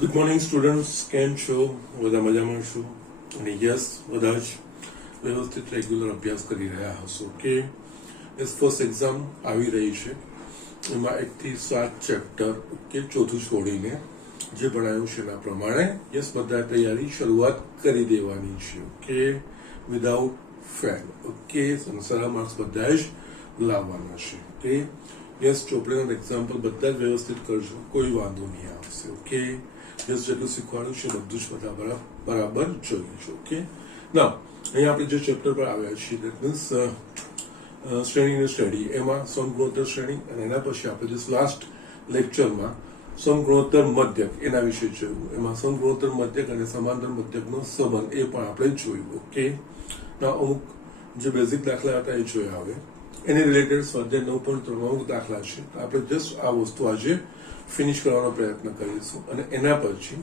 Good morning students, કેમ છો? બધા મજામાં છો? અને યસ, બધા જ વ્યવસ્થિત રેગ્યુલર અભ્યાસ કરી રહ્યા હશો કે ફર્સ્ટ એક્ઝામ આવી રહી છે. એમાં 1 થી 7 ચેપ્ટર કે ચોથું છોડીને જે ભણાયું છે એના પ્રમાણે યસ બધા તૈયારી શરૂઆત કરી દેવાની છે. Okay, without fail. ઓકે, સારા માર્ક્સ બધા જ લાવવાના છે. ઓકે, યસ ચોપડીના એક્ઝામ્પલ બધા જ વ્યવસ્થિત કરજો, કોઈ વાંધો નહીં આવશે. ઓકે, યસ જેટલું શીખવાડ્યું છે બધું જ બધા બરાબર જોઈએ છે. ઓકે, ના અહીંયા આપણે જે ચેપ્ટર પર આવ્યા છીએ દેટ મીન્સ શ્રેણીની સ્ટડી, એમાં સમગુણોત્તર શ્રેણી, અને એના પછી આપણે જે લાસ્ટ લેક્ચરમાં સમગુણોત્તર મધ્યક એના વિશે જોયું. એમાં સમગુણોત્તર મધ્યક અને સમાંતર મધ્યકનો સંબંધ એ પણ આપણે જોયું. ઓકે, અમુક જે બેઝિક દાખલા હતા એ જોયા. હવે એની રિલેટેડ સ્વાધ્યાય 9.3 અમુક દાખલા છે. આપણે જસ્ટ આ વસ્તુ આજે ફિનિશ કરવાનો પ્રયત્ન કરીશું, અને એના પછી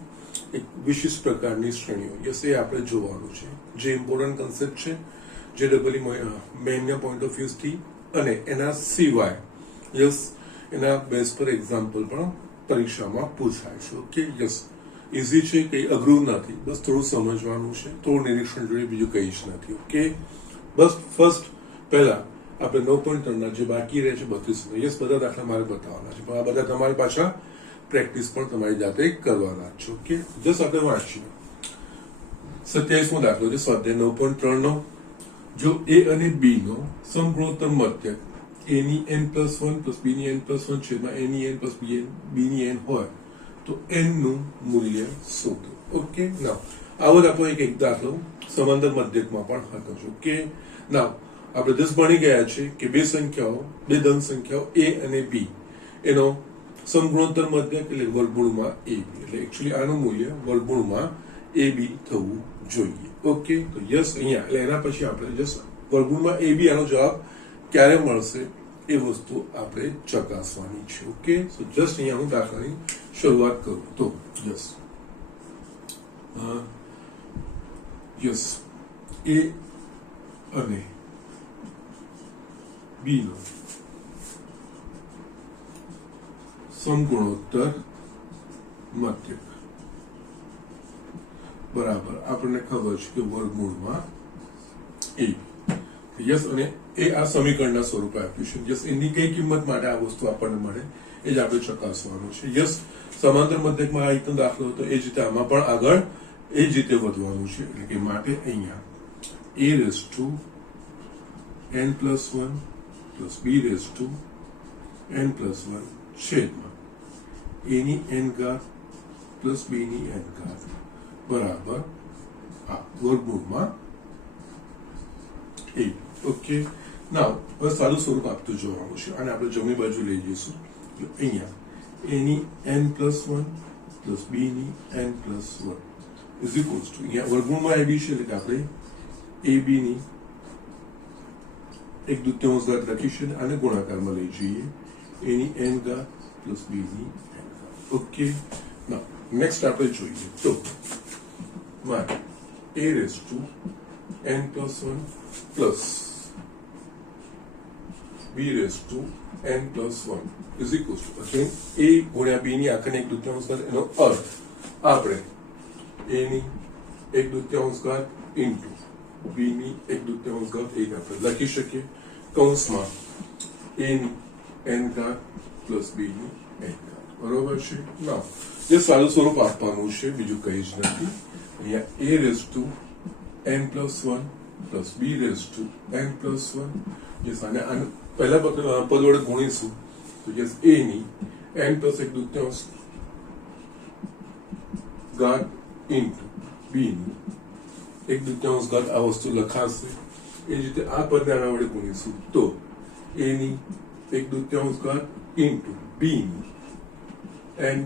એક વિશિષ્ટ પ્રકારની શ્રેણીઓ યસ એ આપણે જોવાનું છે, જે ઇમ્પોર્ટન્ટ કન્સેપ્ટ છે, જે ડબલી મેઇનના પોઈન્ટ ઓફ વ્યૂથી, અને એના સિવાય યસ એના બેઝ પર એક્ઝામ્પલ પણ પરીક્ષામાં પૂછાય છે. ઓકે, યસ ઇઝી છે, કંઈ અઘરું નથી, બસ થોડું સમજવાનું છે, થોડું નિરીક્ષણ જોઈએ, બીજું કંઈ જ નથી. ઓકે, બસ ફર્સ્ટ પહેલા આપણે 9.3 જે બાકી રહે છે 32, યસ બધા દાખલા મારે બતાવવાના છે, પણ આ બધા તમારી પાછા પ્રેક્ટિસ પણ તમારી જાતે કરવાના છે. ઓકે, જસ્ટ આપણે વાંચીએ 27મો દાખલો છે સ્વાધ્યાય 9.3 નો. જો a અને b નો સમગુણોત્તર મધ્યક a ની n+1 + b ની n+1 છેદમાં a ની n + b ની n હોય તો n નું મૂલ્ય શોધો. ઓકે, નાવ આવો જ આપણો એક દાખલો સમાંતર મધ્યકમાં પણ હતો. ઓકે, નાવ આપણે દસ ભણી ગયા છે કે બે ધન સંખ્યાઓ a અને b એનો સમગુણોત્તર મધ્યક એટલે વર્ગમૂળમાં ab, એટલે એકચ્યુઅલી આનું મૂલ્ય વર્ગમૂળમાં ab થવું જોઈએ. ઓકે, તો યસ અહીંયા એટલે એના પછી આપણે જસ્ટ વર્ગમૂળમાં ab આનો જવાબ ક્યારે મળશે એ વસ્તુ આપણે ચકાસવાની છે. ઓકે, સો જસ્ટ અહીંયા હું દાખલાની શરૂઆત કરું તો યસ a અને b નો સમગુણોત્તર મધ્યક બરાબર આપણને ખબર છે કે વર્ગમૂળમાં a. યસ, અને એ આ સમીકરણના સ્વરૂપે આપ્યું છે. યસ, એની કઈ કિંમત માટે આ વસ્તુ આપણને મળે એ જ આપણે ચકાસવાનું છે. યસ, સમાંતર મધ્યકમાં આ રીતનો દાખલો હતો, એ જ રીતે આમાં પણ આગળ એ જ રીતે વધવાનું છે. એટલે કે માટે અહીંયા a n+1 + b n+1 છેદમાં a ની n ઘાત + b ની n ઘાત બરાબર આ વર્ગમૂળમાં a. ઓકે, નાવ બસ સારું સ્વરૂપ આપતું જોવાનું છે, અને આપણે જમણી બાજુ લઈ જઈશું. અહીંયા a ની n+1 + b ની n+1 ઇઝ ઇક્વલ્સ ટુ અહીંયા વર્ગમૂળમાં ab છે, એટલે કે આપણે ab ની 1/2 ઘાત લખીશું, આને ગુણાકારમાં લઈ જઈએ a ની n ઘાત + b ની n ઘાત. ઓકે, નાવ નેક્સ્ટ આપણે જોઈએ તો મારે a n+1 + b n+1 is equals two a ગુણ્યા b ની આખરની 1/2 ઘાત, એનો અર્થ આપણે a ની 1/2 ઘાત ઇન્ટુ b ની 1/2 ઘાત એ આપણે લખી શકીએ, કૌંસમાં a ની n ઘાત + b ની n ઘાત. બરોબર છે. ના જે સારું સ્વરૂપ આપવાનું છે, બીજું કંઈ જ નથી. અહીંયા a n+1 + b n+1 જે સાને પહેલા પદ વડે ગુણીશું તો યસ a ની n + 1/2 ઘાત ઇન્ટુ b ની 1/2 ઘાત આ વસ્તુ લખાશે. એ જ રીતે આ પદને આના વડે ગુણીશું તો a ની 1/2 ઘાત ઇન્ટુ b ની n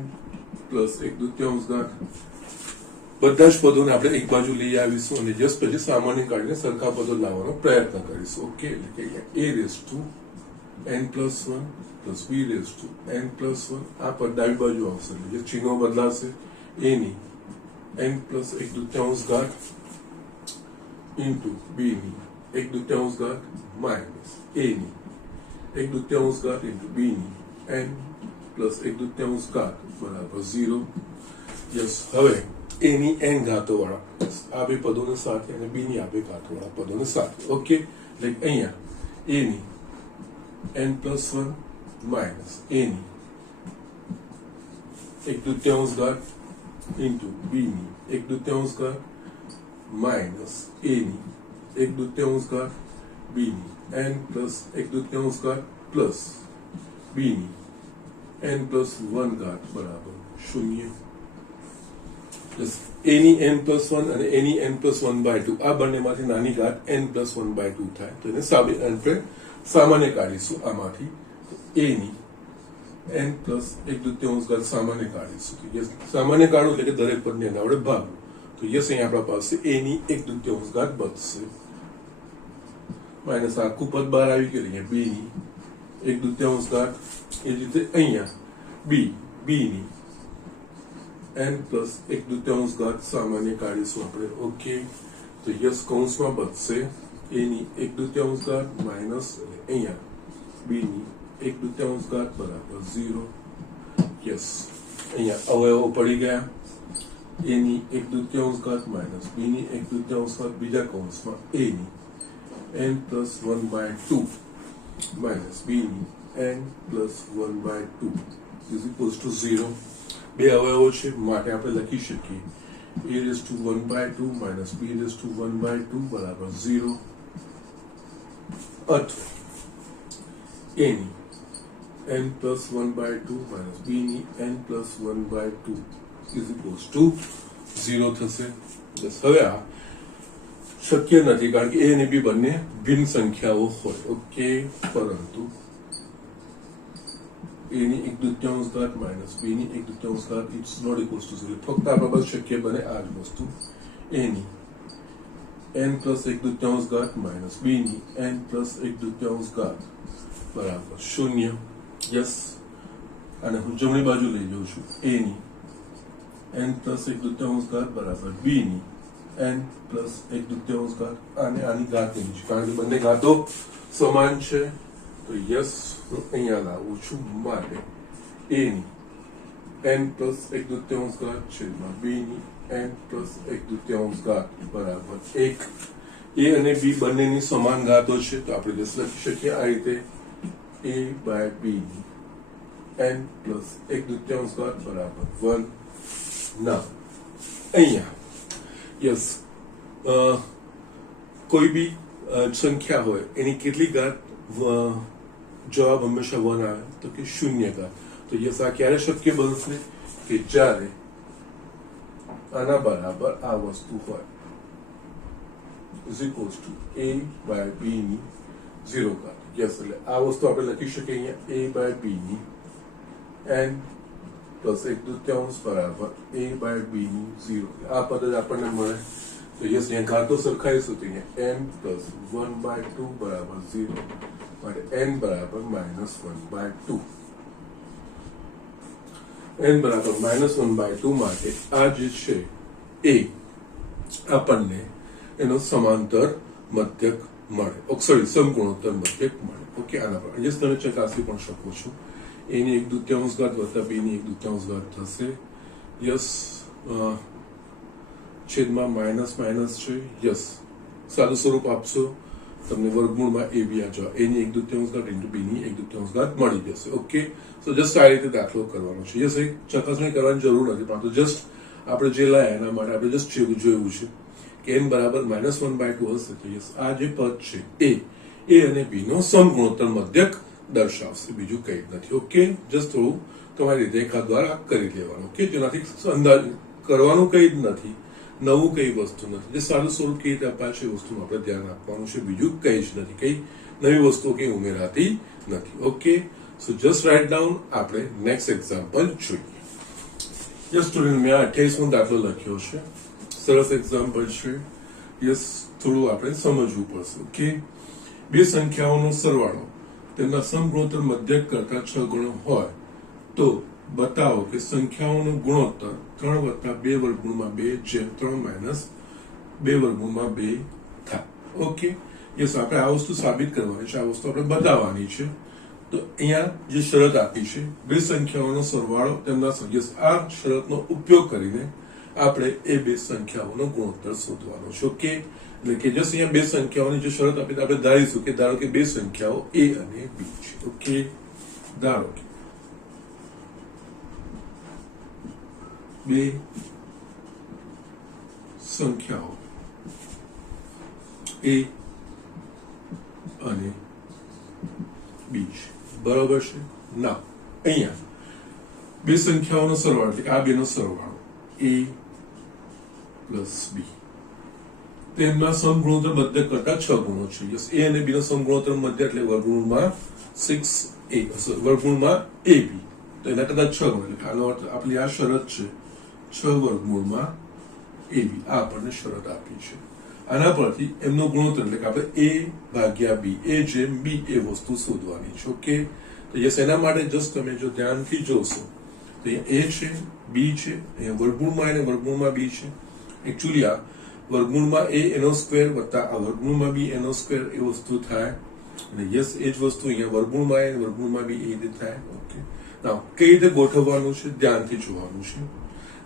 + 1/2 ઘાત. બધા જ પદોને આપણે એક બાજુ લઈ આવીશું, અને જસ્ટ પછી સામાન્ય કાઢીને સરખા પદો લાવવાનો પ્રયત્ન કરીશું. ઓકે, એટલે કે a n+1 + b n+1 આ પદ ડાબી બાજુ આવશે, એટલે જે ચિહ્નો બદલાશે. a ની n + 1/2 ઘાત ઇન્ટુ b ની 1/2 ઘાત માઇનસ a ની 1/2 ઘાત ઇન્ટુ b ની n + 1/2 ઘાત બરાબર 0. યસ, હવે a ની n ઘાતો વાળા આ બે પદોને સાથે અને b ની આ બે ઘાતો વાળા પદોને સાથે. ઓકે, લાઈક અહીંયા a ની n+1 માઇનસ a ની 1/2 ઘાત ઇન્ટુ b ની 1/2 ઘાત માઇનસ a ની 1/2 ઘાત b ની n+1/2 ઘાત પ્લસ b ની n+1 ઘાત બરાબર 0. a ની n+1 અને a ની n+1/2 આ બંનેમાંથી નાની ઘાત n+1/2 થાય તો એને આપણે સામાન્ય કાઢીશું આમાંથી. a ની n+1/2 ઘાત સામાન્ય કાઢીશું. યસ, સામાન્ય કાઢવું એટલે કે દરેક પદને એના વડે ભાગવું. તો યસ, અહીં આપણા પાસે a ની 1/2 ઘાત બચશે માઇનસ આખું પદ બહાર આવી ગયું. અહીંયા b ની 1/2 ઘાત, એ જ રીતે અહીંયા b ની n+1/2 ઘાત સામાન્ય કાઢીશું આપણે. ઓકે, તો યસ, કૌંસમાં બચશે a ની 1/2 ઘાત માઇનસ અહીંયા b ની 1/2 ઘાત બરાબર 0. યસ, અહીંયા અવયવો પડી ગયા. a ની 1/2 ઘાત માઇનસ b ની 1/2 ઘાત બીજા કૌંસમાં a ની n+1/2 માઇનસ b ની n+1/2 ઇઝ ઇક્વલ્સ ટુ 0. બે અવયવો છે માટે આપણે લખી શકીએ a⁻² માઇનસ b⁻² બરાબર 0. અથવા a ની n+1/2 માઇનસ b ની n+1/2 ઇઝ ઇક્વલ્સ ટુ 0 થશે. બસ, હવે આ શક્ય નથી કારણ કે a અને b બંને ભિન્ન સંખ્યાઓ હોય. ઓકે, પરંતુ a ની 1/2 ઘાત માઇનસ b ની 1/2 ઘાત ઇટ્સ નોટ ઇક્વલ્સ ટુ 0. ફક્ત આપણા પાસે શક્ય બને આ જ વસ્તુ. a ની n+1/2 ઘાત માઇનસ b ની n+1/2 ઘાત બરાબર 0. યસ, અને હું જમણી બાજુ લઈ જાઉં છું. a ની n+1/2 ઘાત બરાબર b ની n+1/2 ઘાત, અને આની ઘાત નહીં છે કારણ કે બંને ઘાતો સમાન છે. તો યસ, હું અહીંયા લાવું છું માટે a ની n+1/2 ઘાત છેદમાં b ની n+1/2 ઘાત બરાબર 1. a અને b બંનેની સમાન ઘાતો છે તો આપણે જસ લખી શકીએ આ રીતે a/b ની n+1/2 ઘાત બરાબર 1. ના, અહીંયા યસ, કોઈ બી સંખ્યા હોય એની કેટલી ઘાત જવાબ હંમેશા 1 આવે તો કે 0 ઘાત. તો યસ, આ ક્યારે શક્ય બનશે કે જ્યારે આના બરાબર આ વસ્તુ હોય ઇઝ ઇક્વલ્સ ટુ a/b ની 0 ઘાત. યસ, એટલે આ વસ્તુ આપણે લખી શકીએ અહીંયા a/b ની n+1/2 બરાબર a/b ની 0. આ પદ જ આપણને મળે. તો યસ, અહીંયા ઘાતો સરખાઈશું તો અહીંયા n+1/2 બરાબર 0 માટે n બરાબર -1/2. n બરાબર -1/2 માટે આ જે છે એ આપણને એનો સમાંતર મધ્યક મળે. સોરી, સમગુણોત્તર મધ્યક મળે. ઓકે, આના પર યસ, તમે ચકાસી પણ શકો છો. a ની 1/2 ઘાત વત્તા b ની 1/2 ઘાત થશે. યસ, છેદમાં માઇનસ માઇનસ છે. યસ, સાદું સ્વરૂપ આપશો તમને વર્ગમૂળમાં a b આ જવાબ a ની 1/2 ઘાત ઇન્ટુ b ની 1/2 ઘાત મળી જશે. ઓકે, સો જસ્ટ આ રીતે દાખલો કરવાનો છે. યસ, એ ચકાસણી કરવાની જરૂર નથી, પરંતુ જસ્ટ આપણે જે લાયા એના માટે આપણે જસ્ટ જોયું છે કે n બરાબર -1/2 હશે તો યસ, આ જે પદ છે એ અને b નો સમગુણોત્તર મધ્યક દર્શાવશે, બીજું કંઈ નથી. ઓકે, જસ્ટ થોડું તમારી રેખા દ્વારા કરી લેવાનું. ઓકે, જેનાથી અંદાજ કરવાનું કંઈ જ નથી, નવું કઈ વસ્તુ નથી. જે સારું સ્વરૂપ કેવી રીતે અપાય છે વસ્તુનું આપણે ધ્યાન આપવાનું છે, બીજું કંઈ જ નથી. કઈ નવી વસ્તુઓ કઈ ઉમેરાતી નથી. ઓકે, સો જસ્ટ રાઇટ ડાઉન. આપણે નેક્સ્ટ એક્ઝામ્પલ જોઈએ. યસ સ્ટુડન્ટ, મેં 28મો દાખલો લખ્યો છે. સરસ એક્ઝામ્પલ છે. યસ, થોડું આપણે સમજવું પડશે. ઓકે, બે સંખ્યાઓનો સરવાળો તેમના સમગુણોત્તર મધ્યક કરતા 6 ગણો હોય તો બતાવો કે સંખ્યાઓનો ગુણોત્તર 3 વત્તા 2 વર્ગમૂળમાં 2 જેમ 3 માઇનસ 2 વર્ગમૂળમાં 2 થાય. ઓકે, યસ, આપણે આ વસ્તુ સાબિત કરવાની છે, આ વસ્તુ આપણે બતાવવાની છે. તો તો અહીંયા જે શરત આપી છે બે સંખ્યાઓનો સરવાળો તેમના આ શરતનો ઉપયોગ કરીને આપણે એ બે સંખ્યાઓનો ગુણોત્તર શોધવાનો છે. ઓકે, એટલે કે જસ્ટ અહીંયા બે સંખ્યાઓની જે શરત આપી આપણે ધારીશું કે ધારો કે બે સંખ્યાઓ a અને b છે. ઓકે, ધારો કે બે સંખ્યાઓ a અને b છે, બરાબર છે. ના, અહીંયા બે સંખ્યાઓનો સરવાળો એટલે કે આ બેનો સરવાળો a પ્લસ b, તેમના સમગુણોત્તર મધ્ય કરતા 6 ગુણો છે. યસ, a અને b નો સમગુણોત્તર મધ્ય એટલે વર્ગમૂળમાં 6a વર્ગમૂળમાં ab, તો એના કરતા 6 ગુણો એટલે આનો અર્થ આપણી આ શરત છે 6 વર્ગમૂળમાં ab. આ આપણને શરત આપી છે. આના પરથી એમનો ગુણોત્તર એટલે કે આપણે a ભાગ્યા b, a જેમ b એ વસ્તુ શોધવાની છે. ઓકે, તો યસ, એના માટે જસ્ટ તમે જો ધ્યાનથી જોશો તો અહીંયા a છે, b છે, અહીંયા વર્ગમૂળમાં અને વર્ગમૂળમાં b છે. એકચ્યુઅલી આ વર્ગમૂળમાં a એનો સ્ક્વેર વત્તા આ વર્ગમૂળમાં b એનો સ્ક્વેર એ વસ્તુ થાય, અને યસ એ જ વસ્તુ અહીંયા વર્ગમૂળમાં a અને વર્ગમૂળમાં b એ રીતે થાય. ઓકે, નાઉ કઈ રીતે ગોઠવવાનું છે ધ્યાનથી જોવાનું છે.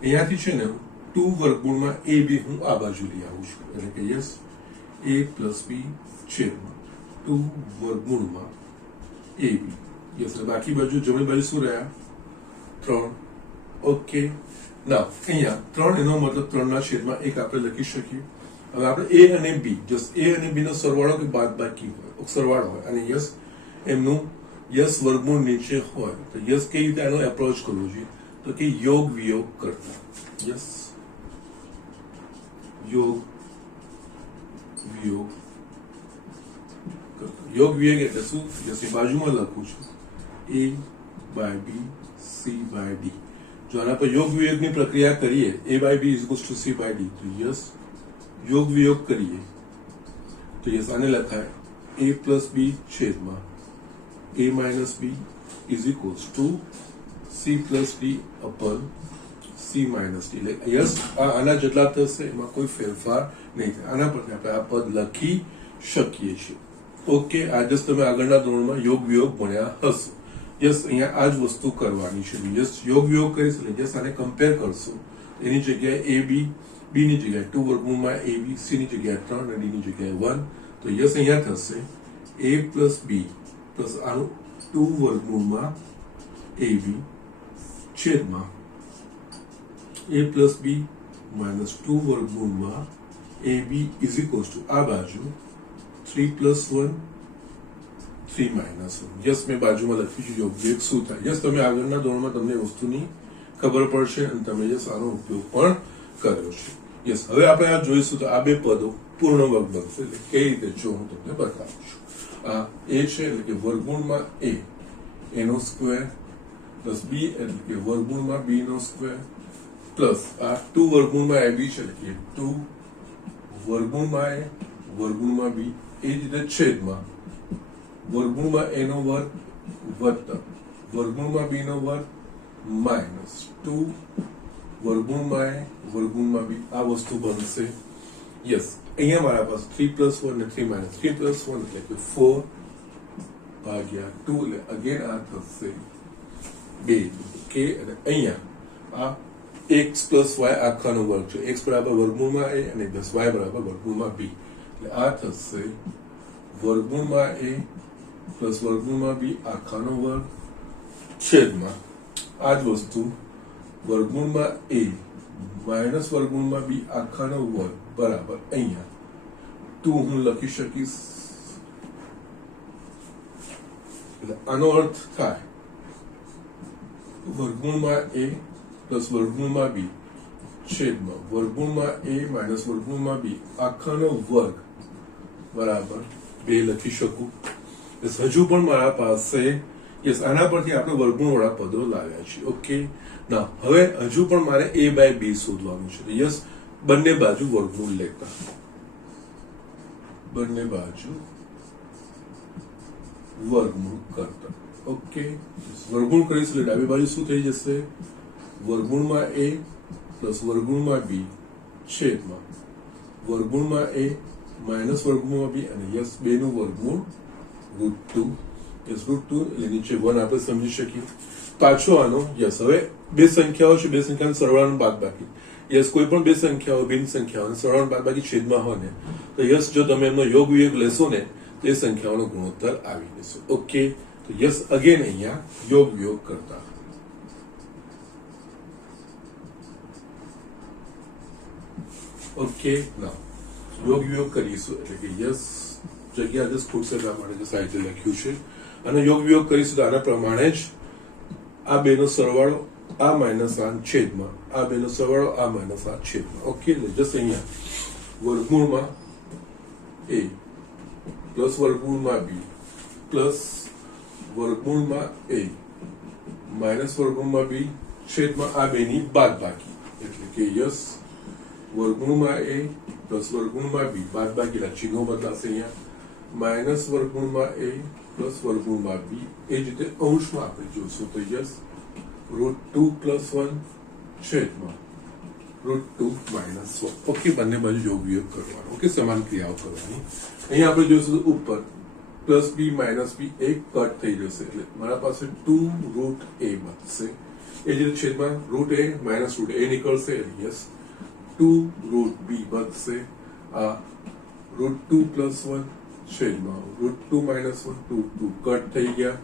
અહીંયાથી છે ને 2 વર્ગમૂળમાં a b હું આ બાજુ લઈ આવું છું, એટલે કે યસ a પ્લસ b છેદમાં 2 વર્ગમૂળમાં a b. યસ, બાકી બાજુ જમણી બાજુ શું રહ્યા 3. ઓકે, ના અહીંયા 3 એનો મતલબ 3 ના છેદમાં 1 આપણે લખી શકીએ. હવે આપણે a અને b, જસ્ટ a અને b નો સરવાળો કે બાદબાકી હોય, સરવાળો હોય, અને યસ એમનું યસ વર્ગમૂળ નીચે હોય તો યસ કઈ રીતે આનો એપ્રોચ કરવો જોઈએ તો કે યોગ વિયોગ કરતા. યસ, યોગ વિયોગ કરતા. યોગ વિયોગ એટલે શું? યસ, એ બાજુમાં લખું છું a by b c by d. જો આના પર યોગ વિયોગની પ્રક્રિયા કરીએ a by b is equals to c by d, તો યસ યોગ વિયોગ કરીએ તો યસ આને લખાય a પ્લસ b છેદમાં a minus b is equals to c plus d upon c minus d. એટલે યસ આના જેટલા થશે, એમાં કોઈ ફેરફાર નહીં થાય. આના પરથી આપણે આ પદ લખી શકીએ છીએ. ઓકે, આ જસ્ટ તમે આગળના ધોરણમાં યોગ વિયોગ ભણ્યા હશો. યસ, અહીંયા આ જ વસ્તુ કરવાની છે. યસ, યોગ વિયોગ કરીશ એટલે યસ આને કમ્પેર કરશો, એની જગ્યાએ a b, b ની જગ્યાએ 2 વર્ગમૂળમાં a b, c ની જગ્યાએ 3 અને d ની જગ્યાએ 1. તો યસ અહીંયા થશે a પ્લસ b પ્લસ આનું 2 વર્ગમૂળમાં a b છેદમાં a પ્લસ b માઇનસ 2 વર્ગમૂળમાં a b is equals two આ બાજુ 3 પ્લસ 1 3 માઇનસ 1. યસ, મેં બાજુમાં લખ્યું છે યોગ વિયોગ શું થાય. યસ, તમે આગળના ધોરણમાં તમને વસ્તુની ખબર પડશે અને તમે યસ આનો ઉપયોગ પણ કર્યો છે. યસ, હવે આપણે આ જોઈશું તો આ બે પદો પૂર્ણ વર્ગ બનશે. એટલે કઈ રીતે જો હું તમને બતાવું છું. આ a છે એટલે કે વર્ગમૂળમાં a એનો સ્ક્વેર પ્લસ b એટલે કે વર્ગમૂળમાં b નો સ્ક્વેર પ્લસ આ 2 વર્ગમૂળમાં ab છે એટલે કે 2 વર્ગમૂળમાં a વર્ગમૂળમાં b એ જ રીતે છેદમાં વર્ગમૂળમાં a નો વર્ગ વત્તા વર્ગમૂળમાં b નો વર્ગ માઇનસ 2 વર્ગમૂળમાં a વર્ગમૂળમાં b આ વસ્તુ બનશે. યસ, અહીંયા મારા પાસે 3 પ્લસ 1 અને 3 માઇનસ 3 પ્લસ 1 એટલે કે 4 ભાગ્યા 2 એટલે અગેન આ થશે 2. ઓકે, અને અહીંયા આ x પ્લસ y આખાનો વર્ગ છે. x બરાબર વર્ગમૂળમાં a અને પ્લસ y બરાબર વર્ગમૂળમાં b, એટલે આ થશે વર્ગમૂળમાં a પ્લસ વર્ગમૂળમાં b આખાનો વર્ગ છેદમાં આ જ વસ્તુ વર્ગમૂળમાં a માઇનસ વર્ગમૂળમાં b આખાનો વર્ગ બરાબર અહીંયા 2 હું લખી શકીશ. એટલે આનો અર્થ થાય વર્ગમૂળમાં a પ્લસ વર્ગમૂળમાં b છેદમાં વર્ગમૂળમાં a માઇનસ વર્ગમૂળમાં b આખાનો વર્ગ બરાબર 2 લખી શકું. હજુ પણ મારા પાસે યસ આના પરથી આપણે વર્ગમૂળ વાળા પદો લાવ્યા છીએ. ઓકે, ના હવે હજુ પણ મારે a બાય b શોધવાનું છે. યસ, બંને બાજુ વર્ગમૂળ લેતા બંને બાજુ વર્ગમૂળ કરતા. ઓકે, વર્ગમૂળ કરીશ એટલે ડાબી બાજુ શું થઈ જશે વર્ગમૂળમાં a પ્લસ વર્ગમૂળમાં b છેદમાં વર્ગમૂળમાં a માઇનસ વર્ગમૂળમાં b અને યસ 2 નું વર્ગમૂળ √2 યસ √2 એટલે નીચે 1 આપણે સમજી શકીએ. પાછો આનો યસ હવે બે સંખ્યાઓ છે, બે સંખ્યાનો સરવાળાનો બાદબાકી. યસ કોઈ પણ બે સંખ્યાઓ ભિન્ન સંખ્યાઓ સરવાળાનો બાદબાકી છેદમાં હોય ને તો યસ જો તમે એમનો યોગ વિયોગ લેશો ને તો એ સંખ્યાઓનો ગુણોત્તર આવી જશે. ઓકે, તો યસ અગેન અહીંયા યોગ વિયોગ કરતા ઓકે ના યોગ વિયોગ કરીશું એટલે કે યસ જગ્યા જસ ખૂટશે એટલા માટે સાહિત્ય લખ્યું છે અને યોગ વિયોગ કરીશું તો આના પ્રમાણે જ આ બેનો સરવાળો આ માઇનસ આ છેદમાં આ બેનો સરવાળો આ માઇનસ આ છેદમાં. ઓકે, એટલે જસ અહીંયા વર્ગમૂળમાં a પ્લસ વર્ગમૂળમાં b પ્લસ વર્ગમૂળમાં a માઇનસ વર્ગમૂળમાં b છેદમાં આ બેની બાદબાકી એટલે કે યસ વર્ગમૂળમાં a પ્લસ વર્ગમૂળમાં b બાદબાકી ચિહ્નો બદલાશે અહીંયા માઇનસ વર્ગમૂળમાં a પ્લસ વર્ગમૂળમાં b એ જ રીતે અંશમાં આપણે જોઈશું તો યસ √2 + 1 છેદમાં √2 - 1. ઓકે, બંને બાજુ યોગ વિયોગ કરવાનો. ઓકે, સમાન ક્રિયાઓ કરવાની. અહીંયા આપણે જોઈશું ઉપર +b - b એક કટ થઈ જશે એટલે મારા પાસે 2 √a બચશે. એ જ રીતે છેદમાં √a - √a નીકળશે એટલે યસ 2 √b બચશે. આ √2 + 1 છેદમાં √2 - 1 2 કટ થઈ ગયા.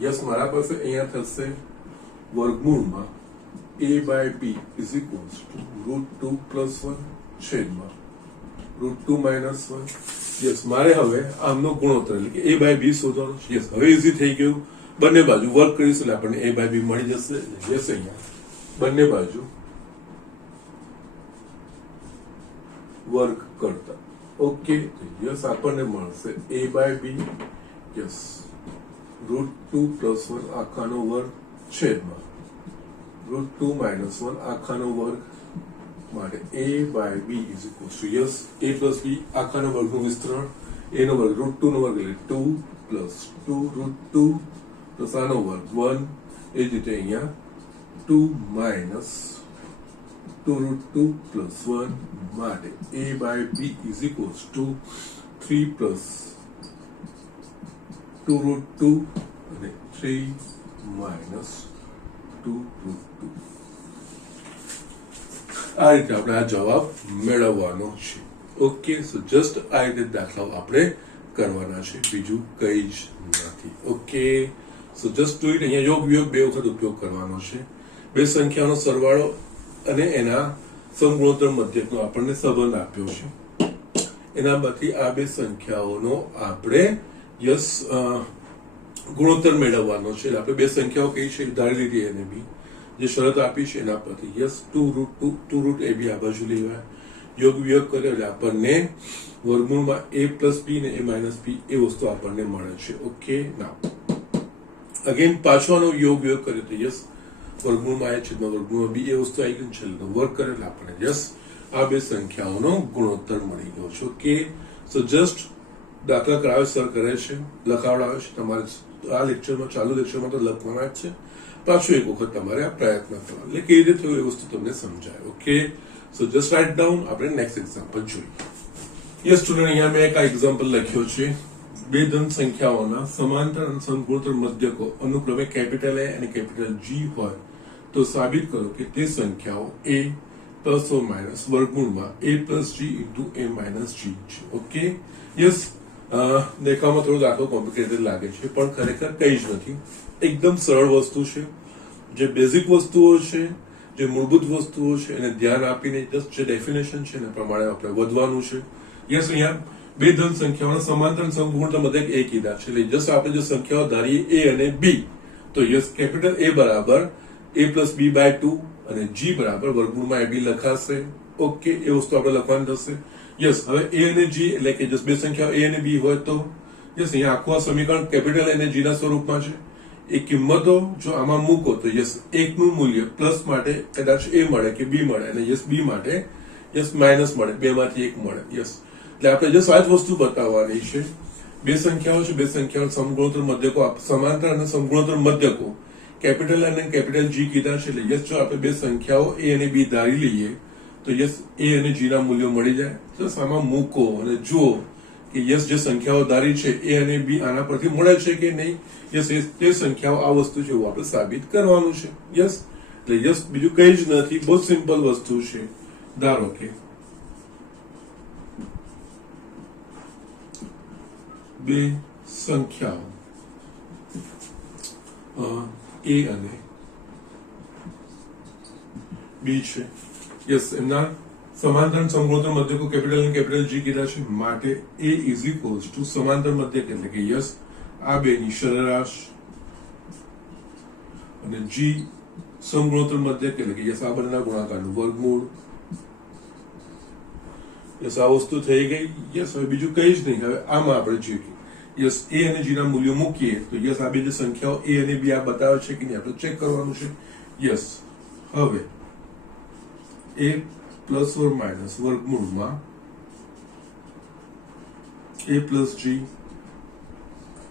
યસ મારા પાસે અહીંયા થશે વર્ગમૂળમાં a/b = √2 + 1 છેદમાં √2 - 1. યસ મારે હવે આમનો ગુણોત્તર એટલે કે a/b શોધવાનો છે. યસ હવે ઈઝી થઈ ગયું. બંને બાજુ વર્ક કરીશું એટલે આપણને a/b મળી જશે. યસ અહીંયા બંને બાજુ વર્ક કરતા ઓકે યસ આપણને મળશે a/b યસ √2 + 1 આખાનો વર્ગ છેદમાં √2 - 1 આખાનો વર્ગ માટે a/b = યસ a + b આખાનો વર્ગનું વિસ્તરણ a નો વર્ગ √2 નો વર્ગ એટલે 2 + 2 √2 પ્લસ આનો વર્ગ 1 એ જ રીતે અહીંયા 2 - 2 √2 + 1 માટે a/b = 3 + 2 √2 અને 3 - 2 √2. આ રીતે આપણે આ જવાબ મેળવવાનો છે. ઓકે, સો જસ્ટ આ રીતે દાખલાઓ આપણે કરવાના છે, બીજું કઈ જ નથી. Okay, so just do it. અહીંયા યોગ વિયોગ બે વખત ઉપયોગ કરવાનો છે. બે સંખ્યાનો સરવાળો અને એના સમગુણોત્તર મધ્યકનો આપણને સંબંધ આપ્યો છે. એના બાકી આ બે સંખ્યાઓનો આપણે યસ ગુણોત્તર મેળવવાનો છે. એટલે આપણે બે સંખ્યાઓ કઈ છે ધારી લીધી એને બી જે શરત આપી છે એના પરથી યસ 2 √ab આ બાજુ લેવાય યોગ વિયોગ કર્યો એટલે આપણને વર્ગમૂળમાં a + b ને a - b એ વસ્તુ આપણને મળે છે. ઓકે, નાઉ અગેન પાછો આનો યોગ વિયોગ કર્યો તો યસ વર્ગમૂળમાં a છેદમાં વર્ગમૂળમાં b એ વસ્તુ આવી ગઈ છે એટલે વર્ગ કરે એટલે આપણને યસ આ બે સંખ્યાઓનો ગુણોત્તર મળી ગયો છે. ઓકે, સો જસ્ટ દાખલા કરાવે સર કરે છે, લખાવડાવે છે. તમારે આ લેક્ચરમાં ચાલુ લેક્ચરમાં તો લખવાના જ છે. પાછું એક વખત તમારે આ પ્રયત્ન કરવા એટલે કેવી રીતે થયું એ વસ્તુ તમને સમજાય. ઓકે, સો જસ્ટ રાઇટ ડાઉન. આપણે નેક્સ્ટ એક્ઝામ્પલ જોઈએ. યસ સ્ટુડન્ટ, અહીંયા મેં એક એક્ઝામ્પલ લખ્યો છે. બે ધન સંખ્યાઓના સમાંતર અને સમગુણોત્તર મધ્યકો અનુક્રમે કેપિટલ A અને કેપિટલ G હોય તો સાબિત કરો કે તે સંખ્યાઓ a ± વર્ગમૂળમાં a + g × a - g છે. ઓકે, યસ દેખાવમાં થોડો દાખલો કોમ્પ્લિકેટેડ લાગે છે પણ ખરેખર કઈ જ નથી. એકદમ સરળ વસ્તુ છે. જે બેઝિક વસ્તુઓ છે, જે મૂળભૂત વસ્તુઓ છે એને ધ્યાન આપીને જસ્ટ જે ડેફિનેશન છે એના પ્રમાણે આપણે વધવાનું છે. યસ અહીંયા બે ધન સંખ્યાઓના સમાંતર સમગુણોત્તર મધ્યક a કીધા છે એટલે જસ્ટ આપણે જે સંખ્યાઓ ધારીએ a અને b તો યસ કેપિટલ A બરાબર a + b/2 અને g બરાબર વર્ગમૂળમાં ab લખાશે. ઓકે, એ વસ્તુ આપણે લખવાની થશે. યસ હવે a અને g એટલે કે જસ્ટ બે સંખ્યાઓ a અને b હોય તો યસ અહીંયા આખું આ સમીકરણ કેપિટલ A અને g ના સ્વરૂપમાં છે. એ કિંમતો જો આમાં મૂકો તો યસ એકનું મૂલ્ય પ્લસ માટે કદાચ a મળે કે b મળે અને યસ b માટે યસ માઇનસ મળે, બે માંથી એક મળે. યસ એટલે આપણે જસ્ટ આ જ વસ્તુ બતાવવાની છે. બે સંખ્યાઓ છે, બે સંખ્યાઓ સમગુણોત્તર મધ્યકો સમાંતર અને સમગુણોત્તર મધ્યકો કેપિટલ અને કેપિટલ G કીધા છે એટલે યસ જો આપણે બે સંખ્યાઓ a અને b ધારી લઈએ તો યસ a અને g ના મૂલ્યો મળી જાય. જસ્ટ આમાં મૂકો અને જુઓ કે યસ જે સંખ્યાઓ ધારી છે એ અને બી આના પરથી મળે છે કે નહીં. યસ તે સંખ્યાઓ આ વસ્તુ છે એવું આપણે સાબિત કરવાનું છે. યસ એટલે યસ બીજું કઈ જ નથી, બહુ સિમ્પલ વસ્તુ છે. ધારો કે બે સંખ્યાઓ એ અને બી છે. યસ એમના સમાંતર સમગુણોત્તર મધ્યકો કેપિટલ અને કેપિટલ જી કીધા છે, માટે એ ઇઝ ઇક્વલ્સ ટુ સમાંતર મધ્યક એટલે કે યસ આ બેની સરેરાશ અને જી સમગુણોત્તર મધ્યક એટલે કે યસ આ બંનેના ગુણાકારનું વર્ગમૂળ. યસ આ વસ્તુ થઈ ગઈ. યસ હવે બીજું કઈ જ નહીં. હવે આમાં આપણે જોઈએ યસ એ અને જી ના મૂલ્યો મૂકીએ તો યસ આ બે જે સંખ્યાઓ એ અને બી આ બતાવે છે કે નહીં આપણે ચેક કરવાનું છે. યસ હવે એ પ્લસ ઓર માઇનસ વર્ગમૂળમાં એ પ્લસ જી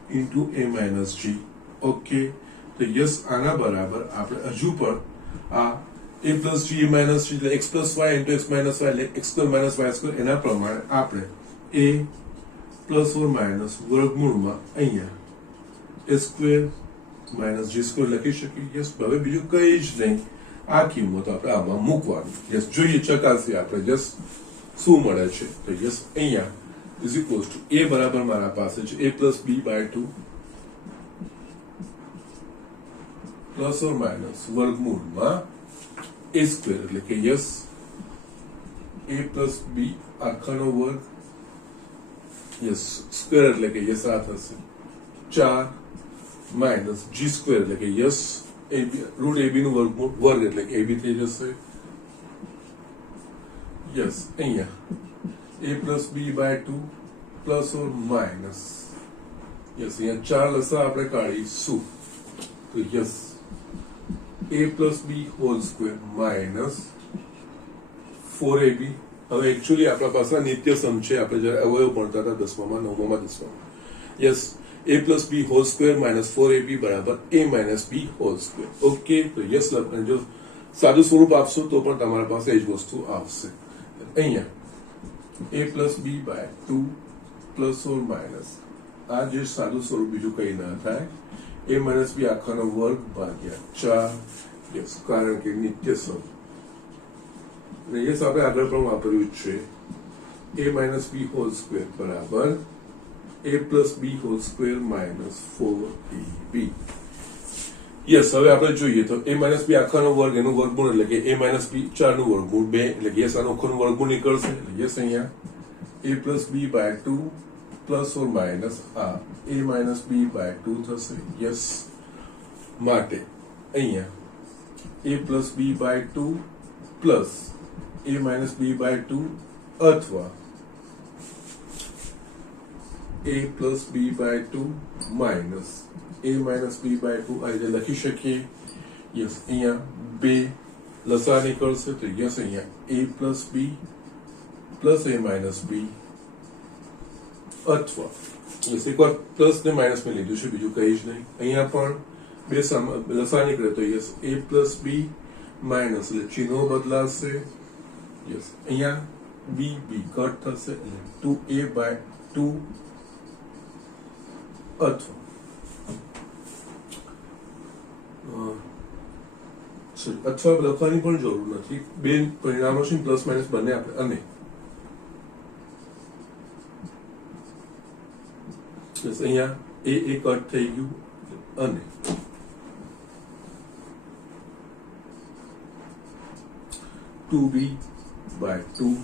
ઇન્ટુ એ માઇનસ જી. ઓકે, તો યસ આના બરાબર આપણે હજુ પણ આ એ પ્લસ જી એ માઇનસ જી એટલે x plus y into x minus y એટલે x square minus y square એના પ્રમાણે આપણે એ પ્લસ ઓર માઇનસ વર્ગમૂળમાં અહીંયા a square minus g square લખી શકીએ. યસ હવે બીજું કઈ જ નહીં, આ કિંમત આપણે આમાં મૂકવાની. યસ જોઈએ ચકાસીએ આપણે યસ શું મળે છે. તો યસ અહીંયા ઇઝ ઇક્વલ્સ ટુ એ બરાબર મારા પાસે છે a plus b by 2 plus or minus વર્ગમૂળમાં એ સ્ક્વેર એટલે કે યસ એ પ્લસ બી આખાનો વર્ગ યસ સ્ક્વેર એટલે કે યસ આ થશે 4 માઇનસ જી સ્ક્વેર એટલે કે યસ રૂટ એબી નું વર્ગમૂળ વર્ગ એટલે કે એબી થઈ જશે. યસ અહીંયા a plus b by 2 plus or minus yes અહીંયા 4 લસા આપણે કાઢીશું તો yes a plus b whole square minus 4ab. હવે એકચ્યુઅલી આપણા પાસે નિત્ય સમ છે, આપણે જયારે અવયવ ભણતા હતા 10માં 9માં 10માં. Yes a plus b whole square minus 4ab બરાબર a minus b whole square. Okay, તો યસ લખવાનું જો સાદું સ્વરૂપ આપશો તો પણ તમારા પાસે એ જ વસ્તુ આવશે. અહીંયા a plus b by 2 plus or minus આ જે સાદું સ્વરૂપ બીજું કઈ ના થાય a minus b આખાનો વર્ગ ભાગ્યા 4. યસ કારણ કે નિત્ય સમ. અને યસ આપણે આગળ પણ વાપર્યું છે a minus b whole square બરાબર a plus b whole square minus 4ab. Yes હવે આપણે જોઈએ તો a minus b આખાનો વર્ગ એનું વર્ગમૂળ એટલે કે a minus b 4 નું વર્ગમૂળ 2 એટલે કે યસ આનો આખાનું વર્ગમૂળ નીકળશે. યસ અહીંયા a plus b by 2 plus or minus આ a minus b by 2 થશે. યસ માટે અહીંયા a plus b by 2 plus a minus b by 2 અથવા a plus b by 2 minus a minus b by 2 આ રીતે લખી શકીએ. યસ અહીંયા બે લસા નીકળશે તો યસ અહીંયા a plus b plus a minus b અથવા યસ એકવાર પ્લસ ને માઇનસ મેં લીધું છે બીજું કઈ જ નહીં. અહીંયા પણ બે લસા નીકળે તો yes a plus b minus એટલે ચિહ્નો બદલાશે. યસ અહીંયા b કટ થશે એટલે 2a by 2 અથવા લખવાની પણ જરૂર નથી, બે પરિણામો છે પ્લસ માઇનસ બંને આપણે. અને અહીંયા એ કટ થઈ ગયું અને 2b by 2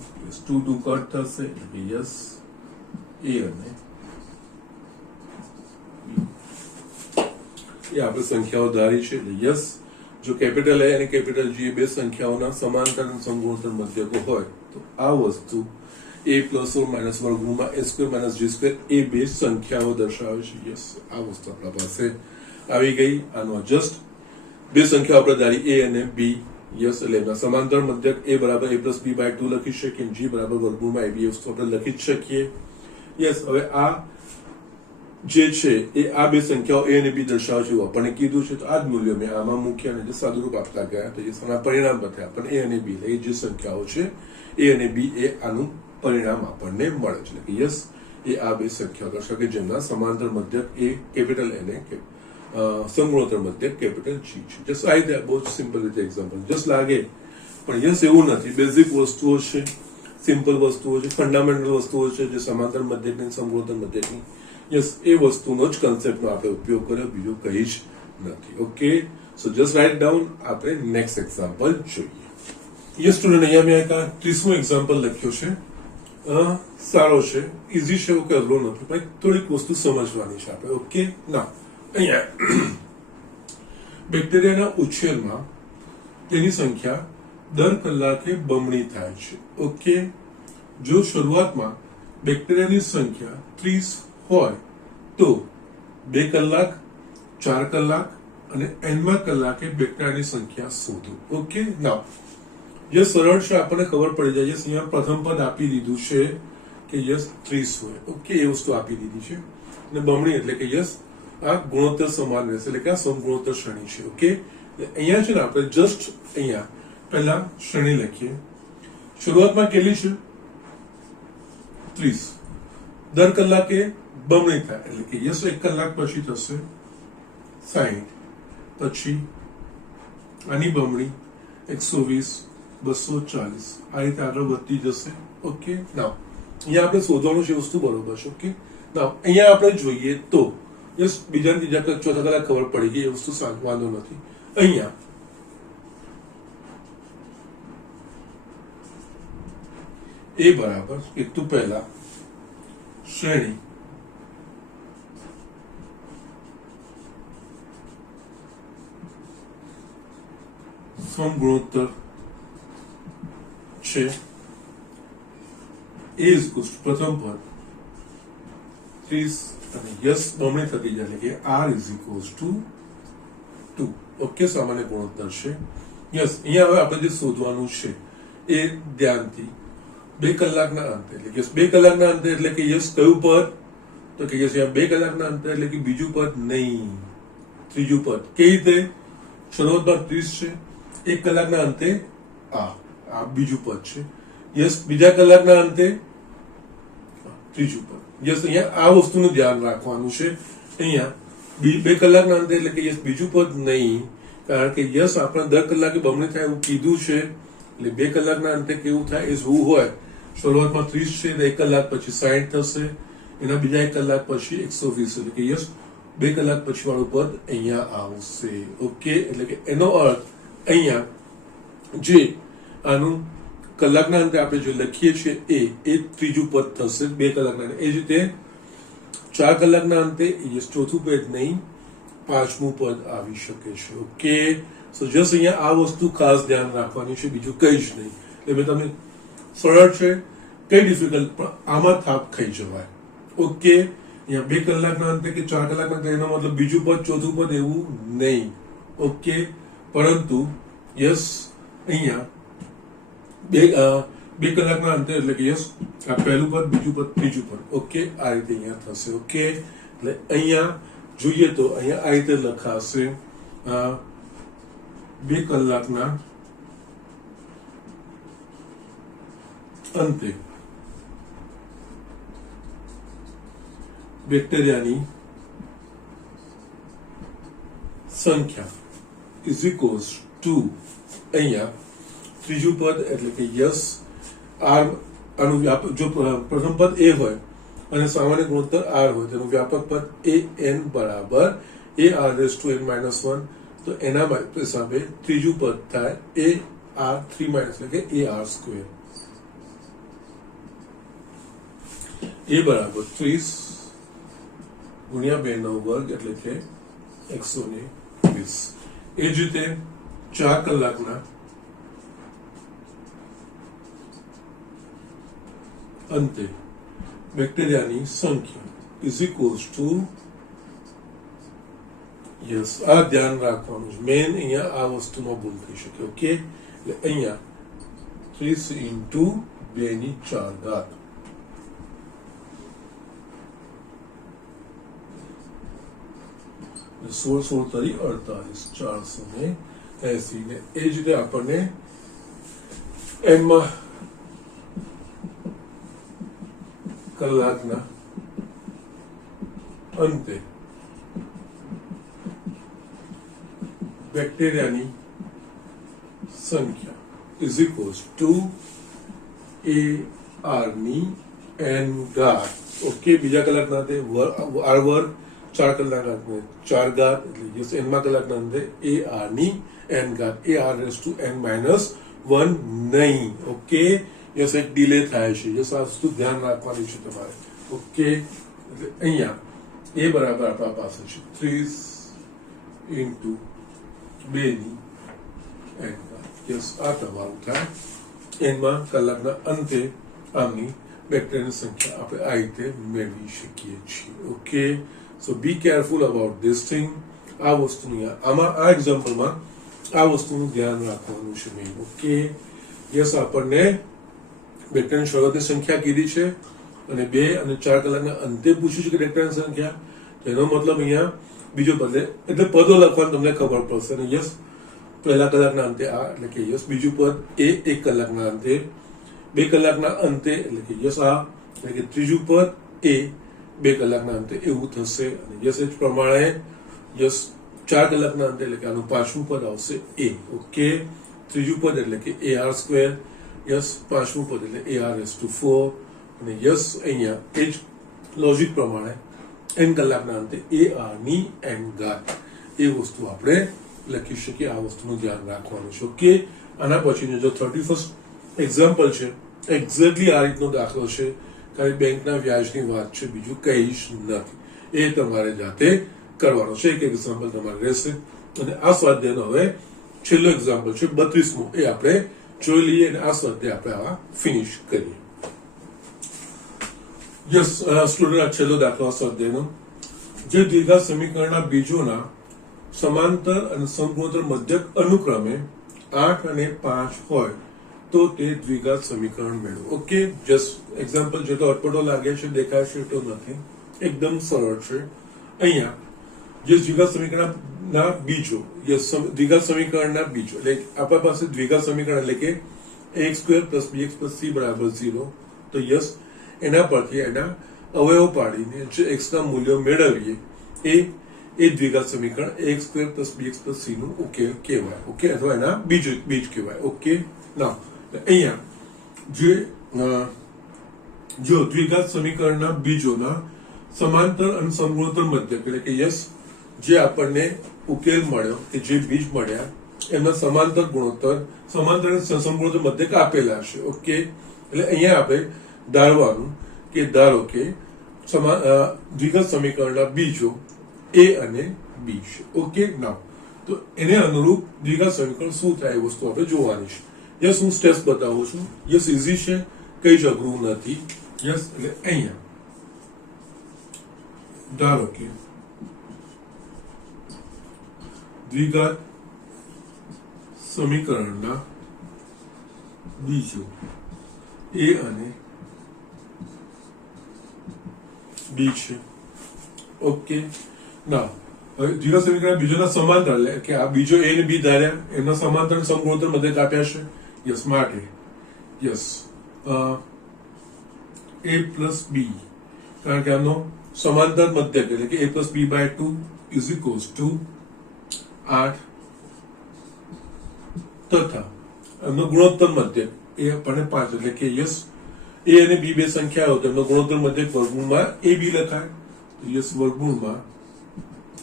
2 કટ થશે એટલે યસ એ અને એ આપણે સંખ્યાઓ ધારી છે. યસ જો કેપિટલ એ અને કેપિટલ જી બે સંખ્યાઓના સમાંતર અને સમગુણોત્તર મધ્યકો હોય તો આ વસ્તુ a પ્લસ ઓર માઇનસ વર્ગમૂળમાં a square minus g square એ બે સંખ્યાઓ દર્શાવે છે. યસ આ વસ્તુ આપણા પાસે આવી ગઈ. આનો જસ્ટ બે સંખ્યાઓ આપણે ધારી a અને b. યસ એટલે એના સમાંતર મધ્યક a બરાબર a પ્લસ b બાય 2 લખી શકીએ, g બરાબર વર્ગમૂળમાં a b વસ્તુ આપણે લખી જ શકીએ. યસ હવે આ જે છે એ આ બે સંખ્યાઓ a અને b દર્શાવે છે આપણને કીધું છે તો આ જ મૂલ્યો મેં આમાં મૂક્યા અને જે સાદુરૂપ આપતા ગયા તો આના પરિણામ બતાવ્યા આપણને a અને b એ જે સંખ્યાઓ છે a અને b એ આનું પરિણામ આપણને મળે છે. એટલે કે યસ એ આ બે સંખ્યાઓ દર્શાવે કે જેમના સમાંતર મધ્યક એ કેપિટલ એન એ સમગુણોત્તર મધ્યક કેપિટલ જી છે. જસ્ટ આ રીતે બહુ સિમ્પલ રીતે એક્ઝામ્પલ જસ્ટ લાગે, પણ યસ એવું નથી. બેઝિક વસ્તુઓ છે, સિમ્પલ વસ્તુઓ છે, ફંડામેન્ટલ વસ્તુઓ છે જે સમાંતર મધ્યકની સમગુણોત્તર મધ્યકની, યસ એ વસ્તુનો જ કન્સેપ્ટનો આપણે ઉપયોગ કર્યો, બીજું કંઈ જ નથી. ઓકે, સો જસ્ટ રાઇટ ડાઉન. આપણે નેક્સ્ટ એક્ઝામ્પલ જોઈએ. યસ સ્ટુડન્ટ, અહીંયા મેં એક 30મું એક્ઝામ્પલ લખ્યો છે. સારો છે, ઇઝી છે, એવું કે અઘરો નથી, પણ થોડીક વસ્તુ સમજવાની છે આપણે. ઓકે, ના અહીંયા બેક્ટેરિયાના ઉછેરમાં તેની સંખ્યા દર કલાકે બમણી થાય છે. ઓકે, જો શરૂઆતમાં બેક્ટેરિયાની સંખ્યા 30 હોય તો 2 કલાક, 4 કલાક અને nમા કલાકે બેક્ટેરિયાની સંખ્યા શોધો. ઓકે, ના જે સરળ છે, આપણને ખબર પડી જાય. યસ, અહીંયા પ્રથમ પદ આપી દીધું છે કે યસ 30 હોય. ઓકે, એ વસ્તુ આપી દીધી છે. અને બમણી એટલે કે યસ આ ગુણોત્તર સમાન રહેશે, એટલે કે આ સમગુણોત્તર શ્રેણી છે. ઓકે, અહીંયા છે ને આપણે જસ્ટ અહીંયા પહેલા શ્રેણી લખીએ. શરૂઆતમાં કેટલી છે? 30. દર કલાકે બમણી થાય એટલે કે યસ 1 કલાક પછી થશે 60, પછી આની બમણી 120, 240, આ રીતે આગળ વધતી જશે. ઓકે, નાવ અહીંયા આપણે શોધવાનું છે વસ્તુ, બરોબર છે. ઓકે, નાવ અહીંયા આપણે જોઈએ તો યસ બીજા ત્રીજા ચોથા કલાક ખબર પડી ગઈ, એ વસ્તુ વાંધો નથી. અહીંયા એ બરાબર એક તો પહેલા શ્રેણી સમગુણોત્તર છે. એ પ્રથમ પદ 30 અને યસ બમણી થતી જાય એટલે કે r is equals two 2. Okay, સામાન્ય ગુણોત્તર છે. યસ, અહીંયા હવે આપણે જે શોધવાનું છે એ ધ્યાનથી 2 કલાકના અંતે એટલે કે 2 કલાકના અંતે એટલે કે યસ કયું પદ? તો કે યસ અહીંયા 2 કલાકના અંતે એટલે કે બીજું પદ નહીં, ત્રીજું પદ. કેવી રીતે? શરૂઆતમાં 30 છે, 1 કલાકના અંતે આ બીજું પદ છે. યસ, બીજા કલાકના અંતે ત્રીજું પદ. યસ, અહીંયા આ વસ્તુનું ધ્યાન રાખવાનું છે. અહીંયા 2 કલાકના અંતે એટલે કે યસ બીજું પદ નહીં, કારણ કે યસ આપણે દર કલાકે બમણી થાય એવું કીધું છે. એટલે 2 કલાકના અંતે કેવું થાય એ જોવું હોય, શરૂઆતમાં 30 છે, 1 કલાક પછી 60 થશે, એના બીજા 1 કલાક પછી 120, એટલે કે યસ 2 કલાક પછી વાળું પદ અહીંયા આવશે. ઓકે, એટલે કે એનો અર્થ અહીંયા જે આનું કલાકના અંતે આપણે જે લખીએ છીએ એ ત્રીજું પદ થશે 2 કલાકના. એ જ રીતે 4 કલાકના અંતે ચોથું પદ નહીં, 5મું પદ આવી શકે છે. ઓકે, સો જસ્ટ અહીંયા આ વસ્તુ ખાસ ધ્યાન રાખવાની છે, બીજું કંઈ જ નહીં. એટલે મેં તમે સરળ છે, કઈ ડિફિકલ્ટ, પણ આમાં થાપ ખાઈ જવાય. ઓકે, અહીંયા 2 કલાકના અંતે કે 4 કલાકના અંતે એનો મતલબ બીજું પદ ચોથું પદ એવું નહીં. ઓકે, પરંતુ યસ અહીંયા 2 કલાકના અંતે એટલે કે યસ આ પહેલું પદ, બીજું પદ, ત્રીજું પદ. ઓકે, આ રીતે અહીંયા થશે. ઓકે, એટલે અહીંયા જોઈએ તો અહીંયા આ રીતે લખાશે 2 કલાકના અંતે બેક્ટેરિયાની સંખ્યા ઇઝ ઇક્વલ્સ ટુ અહીંયા ત્રીજું પદ એટલે કે યસ આર, આનું જો પ્રથમ પદ એ હોય અને સામાન્ય ગુણોત્તર આર હોય, તેનું વ્યાપક પદ એ એન બરાબર A R raise to n minus 1. તો એના હિસાબે ત્રીજું પદ થાય એ આર 3 માઇનસ એટલે કે એ આર સ્ક્વેર. એ બરાબર 30 ગુણ્યા 2 નો વર્ગ એટલે કે 120. એ જ રીતે 4 કલાકના અંતે બેક્ટેરિયાની સંખ્યા ઇઝ ઇક્વલ્સ ટુ યસ આ ધ્યાન રાખવાનું છે મેન. અહીંયા આ વસ્તુમાં ભૂલ થઈ શકે. ઓકે, એટલે અહીંયા 30 ઇન્ટુ 2⁴ 16 તરી 48, 480 ને એ જ રીતે આપણને એમાં કલાકના અંતે બેક્ટેરિયાની સંખ્યા ઇઝ ઇક્વલ્સ ટુ AR ની n ઘાત. ઓકે, બીજા કલાકના અંતે r વર્ગ, 4 કલાકના અંતે 4 ઘાત, એટલે યસ n માં કલાકના અંતે AR ની n ઘાત, AR raise to n minus 1 નહીં. ઓકે, યસ એક ડિલે થાય છે. યસ આ વસ્તુ ધ્યાન રાખવાની છે તમારે. ઓકે, એટલે અહીંયા a બરાબર આપણા પાસે છે 30 ઇન્ટુ 2 ની n ઘાત. યસ આ તમારું થાય. n માં કલાકના અંતે આમની બેક્ટેરિયાની સંખ્યા આપણે આ રીતે મેળવી શકીએ છીએ. Okay, so be careful about this thing. આ વસ્તુની આમાં આ એક્ઝામ્પલમાં આ વસ્તુનું ધ્યાન રાખવાનું છે મેં. ઓકે, યસ આપણને બેક્ટેરિયાની શરૂઆતની સંખ્યા કીધી છે અને 2 અને 4 કલાકના અંતે પૂછ્યું છે કે બેક્ટેરિયાની સંખ્યા. તેનો મતલબ અહીંયા બીજો બદલે એટલે પદો લખવાનું તમને ખબર પડશે. અને યસ પહેલા કલાકના અંતે આ એટલે કે યસ બીજું પદ એ 1 કલાકના અંતે, 2 કલાકના અંતે એટલે કે યસ આ એટલે કે ત્રીજું પદ એ 2 કલાકના અંતે એવું થશે. અને યસ એ જ પ્રમાણે યસ 4 કલાકના અંતે એટલે કે આનું પાંચમું પદ આવશે એ. ઓકે, ત્રીજું પદ એટલે કે AR², યસ પાંચમું પદ એટલે AR⁴ અને યસ અહીંયા એ જ લોજિક પ્રમાણે n કલાકના અંતે AR ની n ઘાત એ વસ્તુ આપણે લખી શકીએ. આ વસ્તુનું ધ્યાન રાખવાનું છે. ઓકે, આના પછીનો જો 31st એક્ઝામ્પલ છે, એક્ઝેક્ટલી આ રીતનો દાખલો છે, ખાલી બેંકના વ્યાજની વાત છે, બીજું કંઈ જ નથી. એ તમારે જાતે કરવાનો છે. એક એક્ઝામ્પલ તમારે રહેશે. અને આ સ્વાધ્યાયનો હવે છેલ્લો એક્ઝામ્પલ છે 32મો, એ આપણે જોઈ લઈએ અને આ સ્વાધ્યાય આપણે આવા ફિનિશ કરીએ. યસ સ્ટુડન્ટ, આ છેલ્લો દાખલો સ્વાધ્યાયનો. જે દ્વિઘાત સમીકરણના બીજોના સમાંતર અને સમગુણોત્તર મધ્યક અનુક્રમે 8 અને 5 હોય તો તે દ્વિઘાત સમીકરણ મેળવો. ઓકે, જસ્ટ એક્ઝામ્પલ જે તો અટપટો લાગે છે, દેખાય છે તો નથી, એકદમ સરળ છે. અહીંયા જે દ્વિઘાત સમીકરણના બીજો, યસ દ્વિઘાત સમીકરણના બીજો એટલે આપણા પાસે દ્વિઘાત સમીકરણ એટલે કે ax² + bx + c બરાબર 0. તો યસ એના પરથી એના અવયવ પાડીને જે x ના મૂલ્યો મેળવીએ એ દ્વિઘાત સમીકરણ ax² + bx + c નું ઉકેલ કહેવાય. ઓકે, અથવા એના બીજ કહેવાય. ઓકે, ના અહીંયા જો દ્વિઘાત સમીકરણના બીજોના સમાંતર અને સમગુણોત્તર મધ્યક એટલે કે યસ જે આપણને ઉકેલ મળ્યો કે જે બીજ મળ્યા એમના સમાંતર ગુણોત્તર, સમાંતર અને સમગુણોત્તર મધ્યક આપેલા છે. ઓકે, એટલે અહીંયા આપણે ધારવાનું કે ધારો કે દ્વિઘાત સમીકરણના બીજો a અને b છે. ઓકે, ના તો એને અનુરૂપ દ્વિઘાત સમીકરણ શું થાય એ વસ્તુ આપણે જોવાની છે. યસ હું સ્ટેપ્સ બતાવું છું. યસ ઇઝી છે, કઈ જ અઘરું નથી. યસ એટલે અહીંયા ધારો કે દ્વિઘાત સમીકરણના બીજો a અને b છે. ઓકે, ના હવે દ્વિઘાત સમીકરણ બીજોના સમાંતર એટલે કે આ બીજો a અને b ધાર્યા એમના સમાંતર સમગુણોત્તર મધ્યક આપ્યા છે. યસ માટે યસ a + b કારણ કે આનો સમાંતર મધ્યક એટલે કે a + b/2 = 8 તથા એમનો ગુણોત્તર મધ્યક એ આપણને 5 એટલે કે યસ a અને b બે સંખ્યા હોય તો એમનો ગુણોત્તર મધ્યક વર્ગમૂળમાં ab લખાય. તો યસ વર્ગમૂળમાં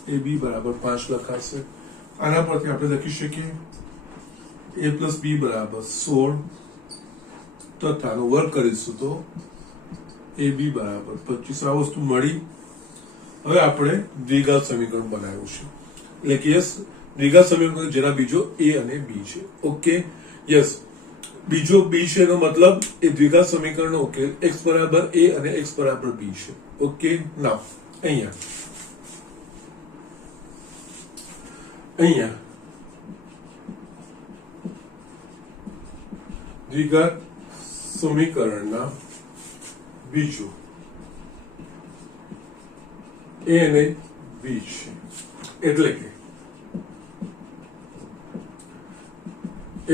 ab બરાબર 5 લખાશે. આના પરથી આપણે લખી શકીએ a + b બરાબર 16 તથા નો વર્ગ કરીશું તો ab બરાબર 25. આ વસ્તુ મળી. હવે આપણે દ્વિઘાત સમીકરણ બનાવ્યું છે એટલે કે યસ દ્વિઘાત સમીકરણ જેના બીજો a અને b છે. ઓકે, યસ બીજો b છે એનો મતલબ એ દ્વિઘાત સમીકરણનો ઉકેલ x બરાબર a અને x બરાબર b છે. ઓકે, ના અહીંયા દ્વિઘાત સમીકરણના બીજો a અને b છે એટલે કે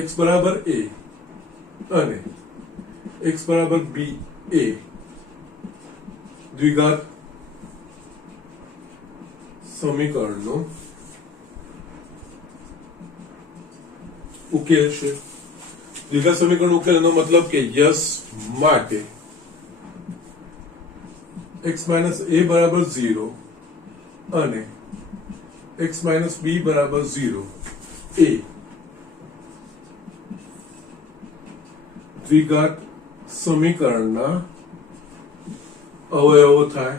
x બરાબર a અને x બરાબર b એ દ્વિઘાત સમીકરણનો ઉકેલ છે. દ્વિઘાત સમીકરણ ઉકેલનો મતલબ કે યસ માટે x માઇનસ a બરાબર 0 અને x માઇનસ b બરાબર 0 એ દ્વિઘાત સમીકરણના અવયવો થાય.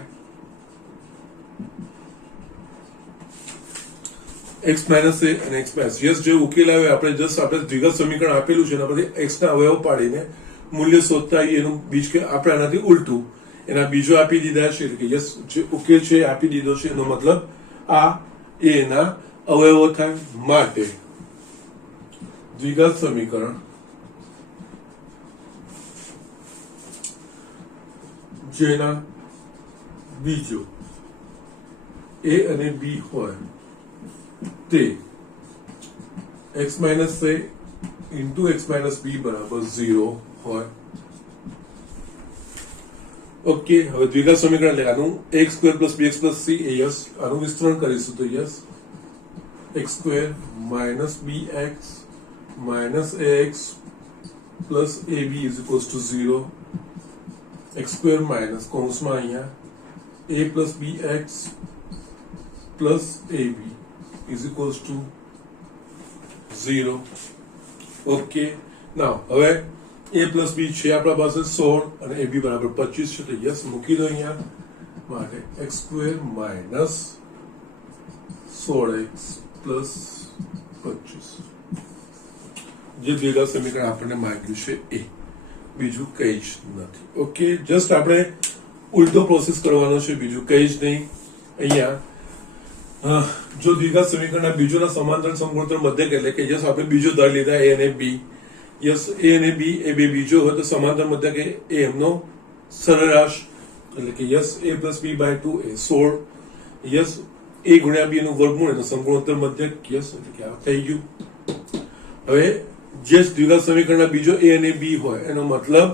x માઇનસ a અને x માઇનસ યસ જે ઉકેલ આવે આપણે દ્વિઘાત સમીકરણ આપેલું છે એના પરથી x ના અવયવ પાડીને મૂલ્ય શોધતા એનું બીજ કે આપણે આનાથી ઉલટું એના બીજો આપી દીધા છે કે યસ જે ઉકેલ છે આપી દીધો છે એનો મતલબ આ a ના અવયવો થાય માટે દ્વિઘાત સમીકરણ જેના બીજો a અને b હોય તે x minus a into x minus b બરાબર 0 હોય. ઓકે, હવે દ્વિઘાત સમીકરણ એટલે આનું x square plus bx plus c એ યસ આનું વિસ્તરણ કરીશું તો yes x square minus bx minus ax plus ab is equals to 0 x square minus કૌંસમાં અહીંયા a plus bx plus ab is equals to 0. Okay, now હવે a plus b છે આપણા પાસે 16 અને ab બરાબર 25 છે તો યસ મૂકી દો અહીંયા માટે x square minus 16x plus 25 જે દ્વિઘાત સમીકરણ આપણને માંગ્યું છે એ બીજું કંઈ જ નથી. ઓકે, જસ્ટ આપણે ઉલટો પ્રોસેસ કરવાનો છે, બીજું કંઈ જ નહીં. અહીંયા જો દ્વિઘાત સમીકરણના બીજોના સમાંતર સમગુણોત્તર મધ્યક એટલે કે યસ આપણે બીજો દર લીધા a અને b. યસ a અને b એ બે બીજો હોય તો સમાંતર મધ્યક એ એમનો સરેરાશ એટલે કે યસ a પ્લસ b બાય 2 એ 16 યસ a ગુણ્યા b નું વર્ગમૂળ એનો સમગુણોત્તર મધ્યક યસ એટલે કે આ થઈ ગયું. હવે જે દ્વિઘાત સમીકરણના બીજો a અને b હોય એનો મતલબ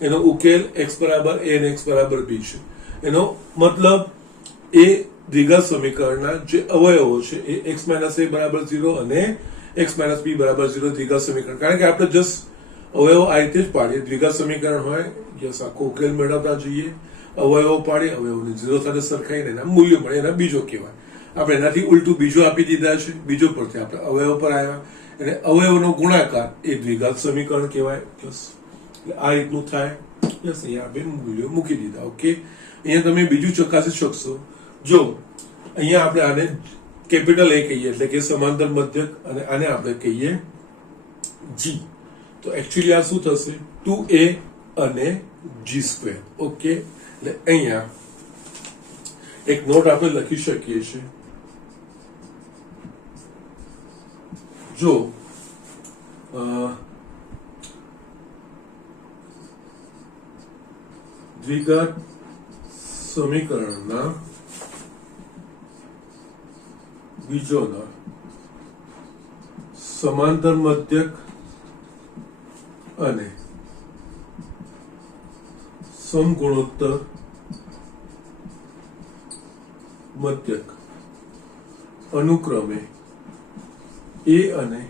એનો ઉકેલ x બરાબર a અને x બરાબર b છે. એનો મતલબ એ દ્વિઘાત સમીકરણના જે અવયવો છે એ x માઇનસ a બરાબર 0 અને x માઇનસ b બરાબર 0 દ્વિઘાત સમીકરણ. કારણ કે આપણે જસ્ટ અવયવો આ રીતે જ પાડીએ. દ્વિઘાત સમીકરણ હોય યસ આખો ઉકેલ મેળવતા જઈએ, અવયવો પાડીએ, અવયવોને 0 સાથે સરખાઈને એના મૂલ્યો મળે એના બીજો કહેવાય. આપણે એનાથી ઉલટું બીજો આપી દીધા છે, બીજો પરથી આપણે અવયવ પર આવ્યા અને અવયવનો ગુણાકાર એ દ્વિઘાત સમીકરણ કહેવાય. યસ એટલે આ રીતનું થાય. યસ અહીંયા આપણે મૂલ્યો મૂકી દીધા. ઓકે, અહીંયા તમે બીજું ચકાસી શકશો. જો અહીંયા આપણે આને કેપિટલ એ કહીએ એટલે કે સમાંતર મધ્યક અને આને આપણે કહીએ g, તો એકચ્યુઅલી આ શું થશે 2a અને g સ્ક્વેર. ઓકે, એટલે અહીંયા એક નોટ આપણે લખી શકીએ છીએ. જો દ્વિઘાત સમીકરણના બીજોના સમાંતર મધ્યક અને સમગુણોત્તર મધ્યક અનુક્રમે a અને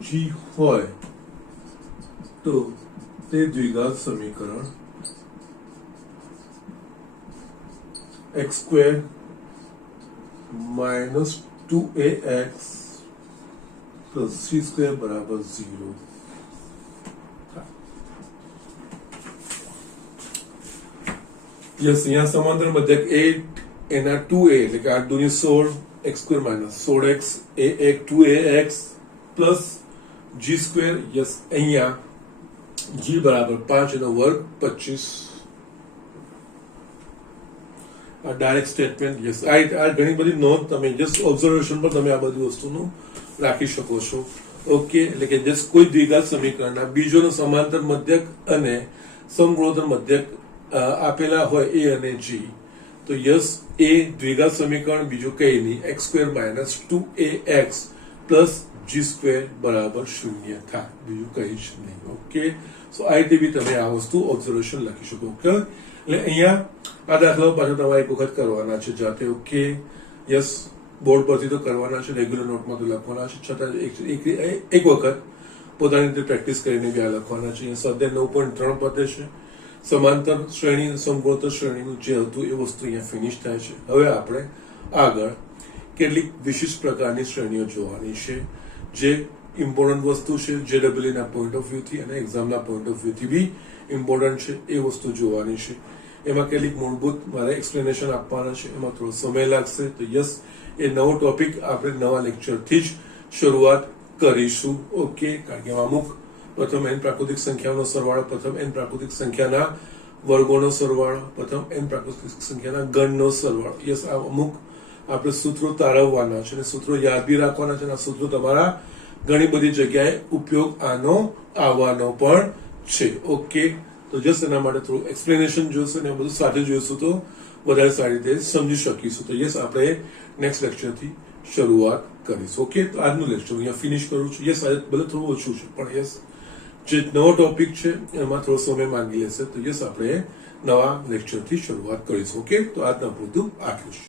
g હોય તો તે દ્વિઘાત સમીકરણ x square minus 2ax plus c square બરાબર 0. યસ અહીંયા સમાંતર મધ્યક 8 એના 2a એટલે કે 8 દુની 16 x square minus 16x a 2ax plus g square. Yes અહીંયા g બરાબર 5 એનો વર્ગ 25. Direct statement. યસ આ ઘણી બધી નોંધ તમે જસ્ટ ઓબ્ઝર્વેશન પર તમે આ બધી વસ્તુનું રાખી શકો છો. ઓકે, એટલે કે જસ્ટ કોઈ દ્વિઘાત સમીકરણના બીજોનો સમાંતર મધ્યક અને સમગુણોત્તર મધ્યક આપેલા હોય a અને g તો યસ એ દ્વિઘાત સમીકરણ બીજું કઈ નહીં x square minus 2ax plus g square બરાબર 0 થાય, બીજું કઈ જ નહીં. ઓકે, સો આ રીતે બી તમે આ વસ્તુ ઓબ્ઝર્વેશન લખી શકો. ઓકે, એટલે અહીંયા આ દાખલાઓ પાછો તમારે એક વખત કરવાના છે જાતે. ઓકે, યસ, બોર્ડ પરથી તો કરવાના છે, રેગ્યુલર નોટમાં તો લખવાના છે, છતાં એક વખત પોતાની રીતે પ્રેક્ટિસ કરીને બી આ લખવાના છે. અહીંયા સ્વાધ્યાય 9.3 પતે છે. સમાંતર શ્રેણી અને સમગોતર શ્રેણીનું જે હતું એ વસ્તુ અહીંયા ફિનિશ થાય છે. હવે આપણે આગળ કેટલીક વિશિષ્ટ પ્રકારની શ્રેણીઓ જોવાની છે, જે ઇમ્પોર્ટન્ટ વસ્તુ છે, JEE ના પોઈન્ટ ઓફ વ્યૂથી અને એક્ઝામના પોઈન્ટ ઓફ વ્યૂથી બી ઇમ્પોર્ટન્ટ છે. એ વસ્તુ જોવાની છે. એમાં કેટલીક મૂળભૂત મારે એક્સપ્લેનેશન આપવાના છે, એમાં થોડો સમય લાગશે. તો યસ, એ નવો ટોપિક આપણે નવા લેક્ચરથી જ શરૂઆત કરીશું. ઓકે, કારણ કે અમુક પ્રથમ n પ્રાકૃતિક સંખ્યાઓનો સરવાળો, પ્રથમ n પ્રાકૃતિક સંખ્યાના વર્ગોનો સરવાળો, પ્રથમ n પ્રાકૃતિક સંખ્યાના ગણનો સરવાળો. યસ, આ અમુક આપણે સૂત્રો તારવવાના છે અને સૂત્રો યાદ બી રાખવાના છે. અને આ સૂત્રો તમારા ઘણી બધી જગ્યાએ ઉપયોગ આનો આવવાનો પણ છે. ઓકે, તો જસ્ટ એના માટે થોડું એક્સપ્લેનેશન જોઈશે ને બધું સાથે જોઈશું તો વધારે સારી રીતે સમજી શકીશું. તો યસ, આપણે નેક્સ્ટ લેક્ચરથી શરૂઆત કરીશું. ઓકે, તો આજનું લેક્ચર અહીંયા ફિનિશ કરું છું. યસ, આજે ભલે થોડું ઓછું છે, પણ યસ, જે નવો ટોપિક છે એમાં થોડો સમય માંગી લેશે. તો યસ, આપણે નવા લેક્ચરથી શરૂઆત કરીશું. ઓકે, તો આજના પૂરતું આટલું જ.